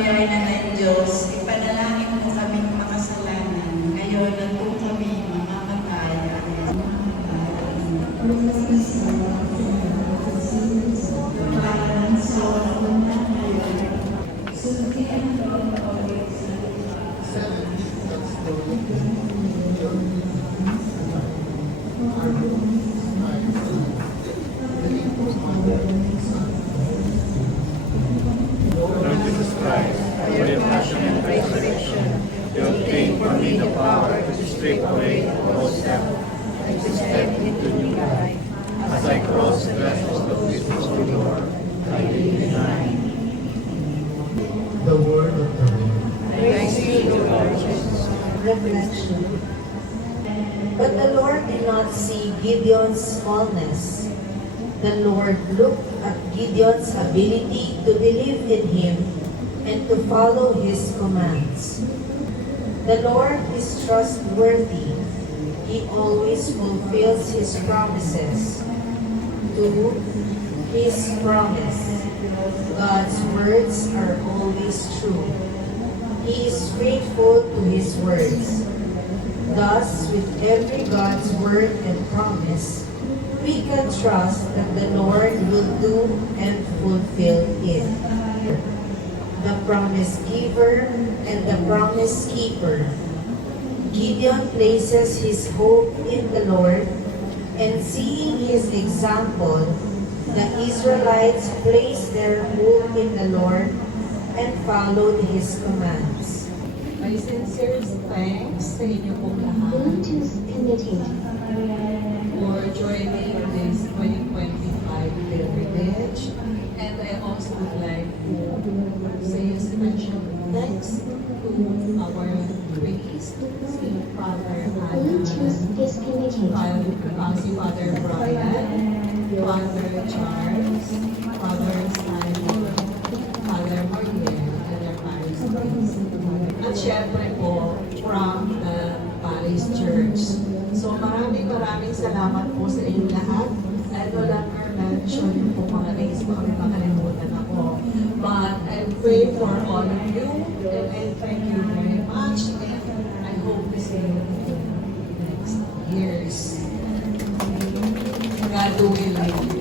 sambayanan ng Diyos, ipanalangin mo kaming makasalanan, ngayon at kung kami mamamatay. Lord Jesus Christ, for your passion and resurrection, you obtained for me the power to strip away all self and to step into new life. As I cross the threshold of this door, I will deny. The word of the Lord. Thanks be to Lord Jesus. Reflection. But the Lord did not see Gideon's smallness. The Lord looked at Gideon's ability to believe in Him and to follow His commands. The Lord is trustworthy. He always fulfills His promises. To His promise, God's words are always true. He is faithful to His words. Thus, with every God's word and promise, we can trust that the Lord will do and fulfill it. The promise giver and the promise keeper. Gideon places his hope in the Lord, and seeing his example, the Israelites placed their hope in the Lord and followed His commands. My sincere thanks sa inyo pong lahat Bluetooth connected. for joining this 2025 pilgrimage. And I also would like to say a special thanks to our priest, si Father Adam, Bluetooth disconnected. si Father Brian, Father Charles, Father Stanley, Father Moriel, and their parish priest. At syempre po, from the Parish Church. So maraming salamat po sa inyong lahat. I no longer mention yung po mga names ko, may makalimutan ako. But I pray for all of you, and I thank you very much, and I hope to see you in the next years. God willing.